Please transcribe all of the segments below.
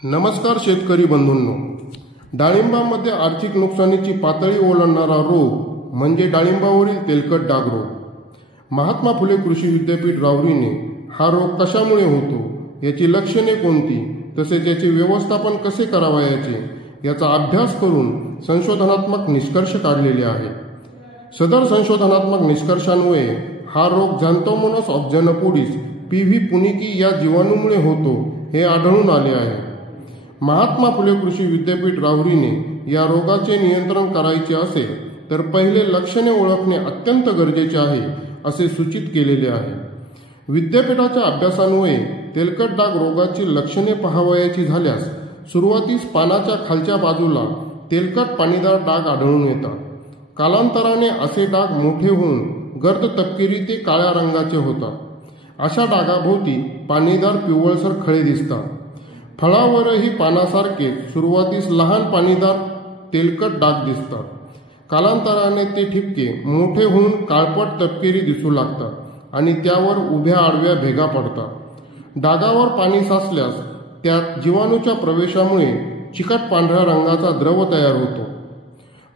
नमस्कार शेतकरी बंधूंनो, डाळिंबामध्ये आर्थिक नुकसानीची पातळी ओलांडणारा रोग म्हणजे डाळिंबावरील तेलकट डाग रोग. महात्मा फुले कृषी विद्यापीठ राहुरीने हा रोग कशामुळे होतो, याची लक्षणे कोणती, तसेच याचे व्यवस्थापन कसे करावयाचे याचा अभ्यास करून संशोधनात्मक निष्कर्ष काढलेले आहे. सदर संशोधनात्मक निष्कर्षांमुळे हा रोग झॅन्थोमोनास ऑब्झर्नोपोडिस PV पुनिकी या जीवाणूमुळे होतो हे आढळून आले आहे. महात्मा फुले कृषी विद्यापीठ राहुरीने या रोगाचे नियंत्रण करायचे असेल तर पहिले लक्षणे ओळखणे अत्यंत गरजेचे आहे असे सूचित केलेले आहे. विद्यापीठाच्या अभ्यासान्वये तेलकट डाग रोगाची लक्षणे पाहावयाची झाल्यास सुरुवातीस पानाच्या खालच्या बाजूला तेलकट पाणीदार डाग आढळून येतात. कालांतराने असे डाग मोठे होऊन गर्द तपकिरी ते काळ्या रंगाचे होतात. अशा डागाभोवती पाणीदार पिवळसर खळे दिसतात. फळावरही पानासारखे सुरुवातीस लहान पाणीदार तेलकट डाग दिसतात. कालांतराने ते ठिपके मोठे होऊन काळपट तपकिरी दिसू लागतात आणि त्यावर उभ्या आडव्या भेगा पडतात. डागावर पाणी साचल्यास त्यात जीवाणूच्या प्रवेशामुळे चिकट पांढऱ्या रंगाचा द्रव तयार होतो.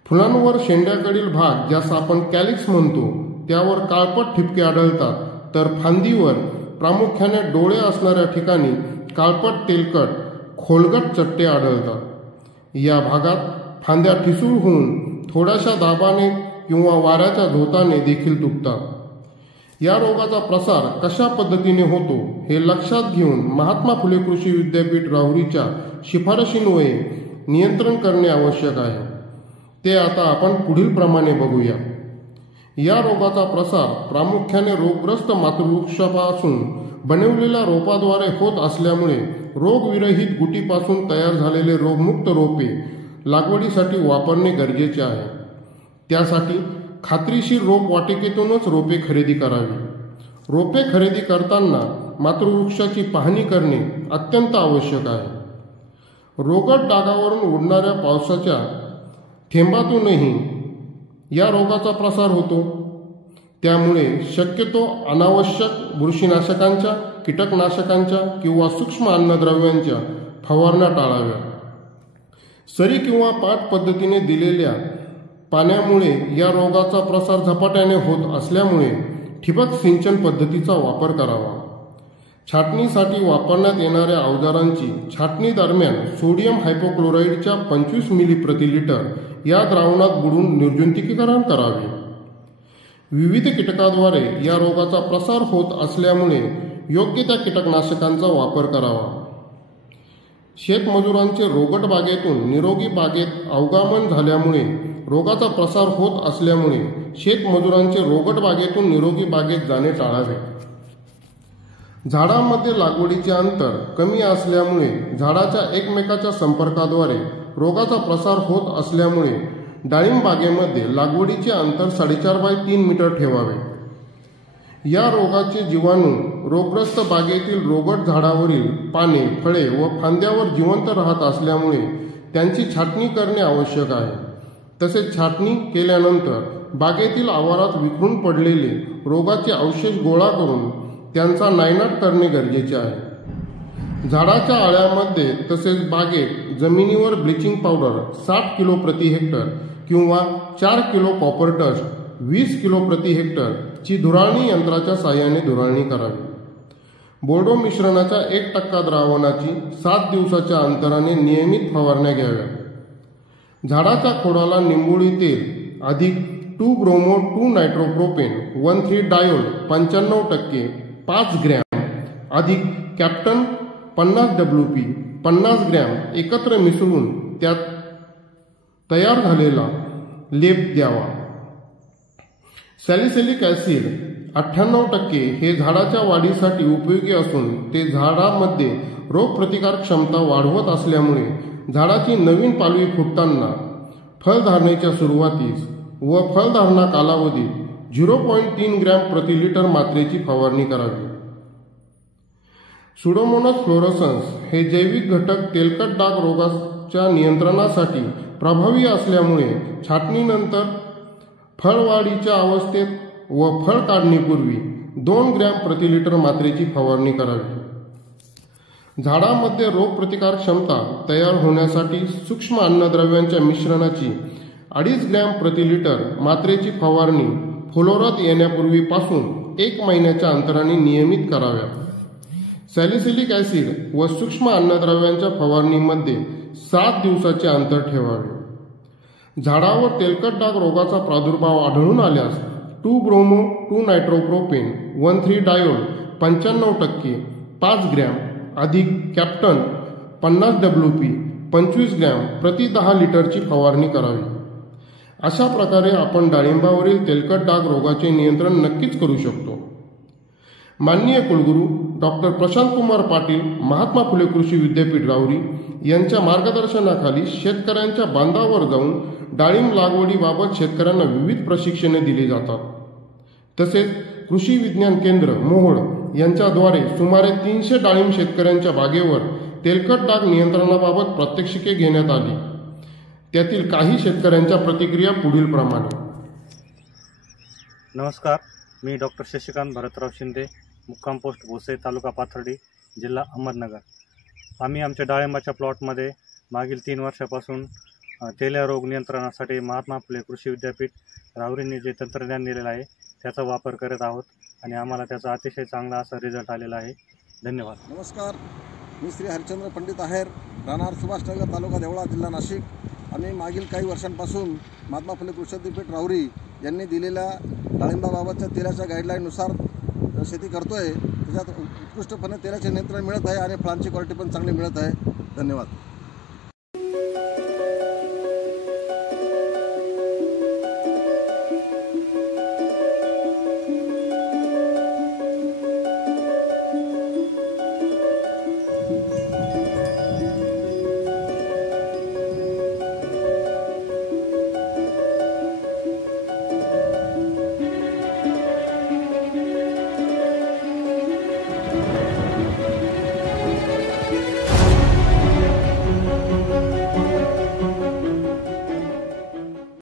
फुलांवर शेंड्याकडील भाग, ज्यास आपण कॅलिक्स म्हणतो, त्यावर काळपट ठिपके आढळतात, तर फांदीवर, प्रामुख्याने डोळे असणाऱ्या ठिकाणी काळपट तेलकट खोलगट चट्टे आढळतात. या भागात फांद्या ठिसूळ होऊन थोड्याशा दाबाने किंवा वाऱ्याच्या झोताने देखील तुटतात. या रोगाचा प्रसार कशा पद्धतीने होतो हे लक्षात घेऊन महात्मा फुले कृषी विद्यापीठ राहुरीच्या शिफारशीन्वये नियंत्रण करणे आवश्यक आहे. ते आता आपण पुढील प्रमाणे बघूया. या रोगाचा प्रसार प्रामुख्याने रोगग्रस्त मातृवृक्षापासून बनवलेल्या रोपाद्वारे होत असल्यामुळे रोगविरहित गुटीपासून तयार झालेले रोगमुक्त रोपे लागवडीसाठी वापरणे गरजेचे आहे. त्यासाठी खात्रीशीर रोपवाटिकेतूनच रोपे खरेदी करावी. रोपे खरेदी करताना मातृवृक्षाची पाहणी करणे अत्यंत आवश्यक आहे. रोगट डागावरून उडणाऱ्या पावसाच्या थेंबातूनही या रोगाचा प्रसार होतो. त्यामुळे शक्यतो अनावश्यक बुरशीनाशकांच्या, कीटकनाशकांच्या किंवा सूक्ष्म अन्नद्रव्यांच्या फवारण्या टाळाव्या. सरी किंवा पाट पद्धतीने दिलेल्या पाण्यामुळे या रोगाचा प्रसार झपाट्याने होत असल्यामुळे ठिबक सिंचन पद्धतीचा वापर करावा. छाटणीसाठी वापरण्यात येणाऱ्या अवजारांची छाटणी दरम्यान सोडियम हायपोक्लोराईडच्या 25 मिली प्रति लिटर या द्रावणात बुडून निर्जंतुकीकरण करावे. विविध कीटकाद्वारे या रोगाचा प्रसार होत असल्यामुळे योग्य त्या कीटकनाशकांचा वापर करावा. शेतमजुरांचे रोगट बागेतून निरोगी बागेत अवगमन झाल्यामुळे रोगाचा प्रसार होत असल्यामुळे शेतमजुरांचे रोगट बागेतून निरोगी बागेत जाणे टाळावे. झाडांमध्ये लागवडीचे अंतर कमी असल्यामुळे झाडाच्या एकमेकाच्या संपर्काद्वारे रोगाचा प्रसार होत असल्यामुळे डाळिंब बागेमध्ये लागवडीचे अंतर 4.5 मीटर ठेवावे. या रोगाचे जीवाणू रोगग्रस्त बागेतील रोगट झाडावरील पाने, फळे व फांद्यावर जिवंत राहत असल्यामुळे त्यांची छाटणी करणे आवश्यक आहे. तसेच छाटणी केल्यानंतर बागेतील आवारात विखरून पडलेले रोगाचे अवशेष गोळा करून त्यांचा नायनाट करणे गरजेचे आहे. झाडाच्या आळ्यामध्ये तसेच बागेत जमिनीवर ब्लिचिंग पावडर 60 किलो प्रति हेक्टर किंवा 4 किलो कॉपर डस्ट 20 किलो प्रति हेक्टर ची धुराळणी यंत्राच्या साहाय्याने धुराळणी करावी. बोर्डो मिश्रणाच्या 1% द्रावणाची 7 दिवसाच्या अंतराने नियमित फवारण्या घ्याव्या. झाडाच्या खोडाला निंबोळी तेल अधिक 2-ब्रोमो 2-नायट्रोप्रोपेन 1,3 डायोल 95% 5 ग्रॅम अधिक कॅप्टन 50 WP 50 ग्रॅम एकत्र मिसळून त्यात तयार झालेला लेप द्यावा. सॅलिसिलिक ॲसिड 98% हे झाडाच्या वाढीसाठी उपयोगी असून ते झाडामध्ये रोगप्रतिकार क्षमता वाढवत असल्यामुळे झाडाची नवीन पालवी फुटताना फळधारणेच्या सुरुवातीस व फळधारणा कालावधीत 0.3 ग्रॅम प्रति लिटर मात्रेची फवारणी करावी. सुडोमोनास फ्लोरोसन्स हे जैविक घटक तेलकट डाग रोगाच्या नियंत्रणासाठी प्रभावी असल्यामुळे छाटणीनंतर फळवाढीच्या अवस्थेत व फळ काढणीपूर्वी 2 ग्रॅम प्रति लिटर मात्रेची फवारणी करावी. झाडामध्ये रोगप्रतिकार क्षमता तयार होण्यासाठी सूक्ष्म अन्नद्रव्यांच्या मिश्रणाची 2.5 ग्रॅम प्रति लिटर मात्रेची फवारणी फुलोऱ्यात येण्यापूर्वीपासून 1 महिन्याच्या अंतराने नियमित कराव्या. सॅलिसिलिक ॲसिड व सूक्ष्म अन्नद्रव्यांच्या फवारणीमध्ये 7 दिवसाचे अंतर ठेवावे. झाडावर तेलकट डाग रोगाचा प्रादुर्भाव आढळून आल्यास 2-ब्रोमो 2-नायट्रोप्रोपेन 1,3 डायोल 95% 5 ग्रॅम अधिक कॅप्टन 50 WP 25 ग्रॅम प्रति 10 लिटरची फवारणी करावी. अशा प्रकारे आपण डाळिंबावरील तेलकट डाग रोगाचे नियंत्रण नक्कीच करू शकतो. माननीय कुलगुरू डॉक्टर प्रशांत कुमार पाटील, महात्मा फुले कृषी विद्यापीठ राहुरी यांच्या मार्गदर्शनाखाली शेतकऱ्यांच्या बांधावर जाऊन डाळिंब लागवडीबाबत शेतकऱ्यांना विविध प्रशिक्षणे दिली जातात. तसेच कृषी विज्ञान केंद्र मोहोळ यांच्याद्वारे सुमारे 300 डाळिंब शेतकऱ्यांच्या बागेवर तेलकट डाग नियंत्रणाबाबत प्रात्यक्षिके घेण्यात आली. त्यातील काही शेतकऱ्यांच्या प्रतिक्रिया पुढील प्रमाणे. नमस्कार, मी डॉक्टर शशिकांत भरतराव शिंदे, मुक्काम पोस्ट भोसे, तालुका पाथर्डी, जिल्हा अहमदनगर. आम्ही आमच्या डाळिंबाच्या प्लॉटमध्ये मागील 3 वर्षापासून तेल्या रोग नियंत्रणासाठी महात्मा फुले कृषी विद्यापीठ राहुरीने जे तंत्रज्ञान दिलेलं आहे त्याचा वापर करत आहोत आणि आम्हाला त्याचा अतिशय चांगला असा रिझल्ट आलेला आहे. धन्यवाद. नमस्कार, मी श्री हरिश्चंद्र पंडित आहेर, राहणार सुभाषनगर, तालुका देवळा, जिल्हा नाशिक. आम्ही मागील काही वर्षांपासून महात्मा फुले कृषी विद्यापीठ राहुरी यांनी दिलेल्या डाळिंबाबाबतच्या तेलाच्या गाईडलाईननुसार शेती करतो आहे. त्याच्यात उत्कृष्टपणे तेलाचे नियंत्रण मिळत आहे आणि फळांची क्वालिटी पण चांगली मिळत आहे. धन्यवाद.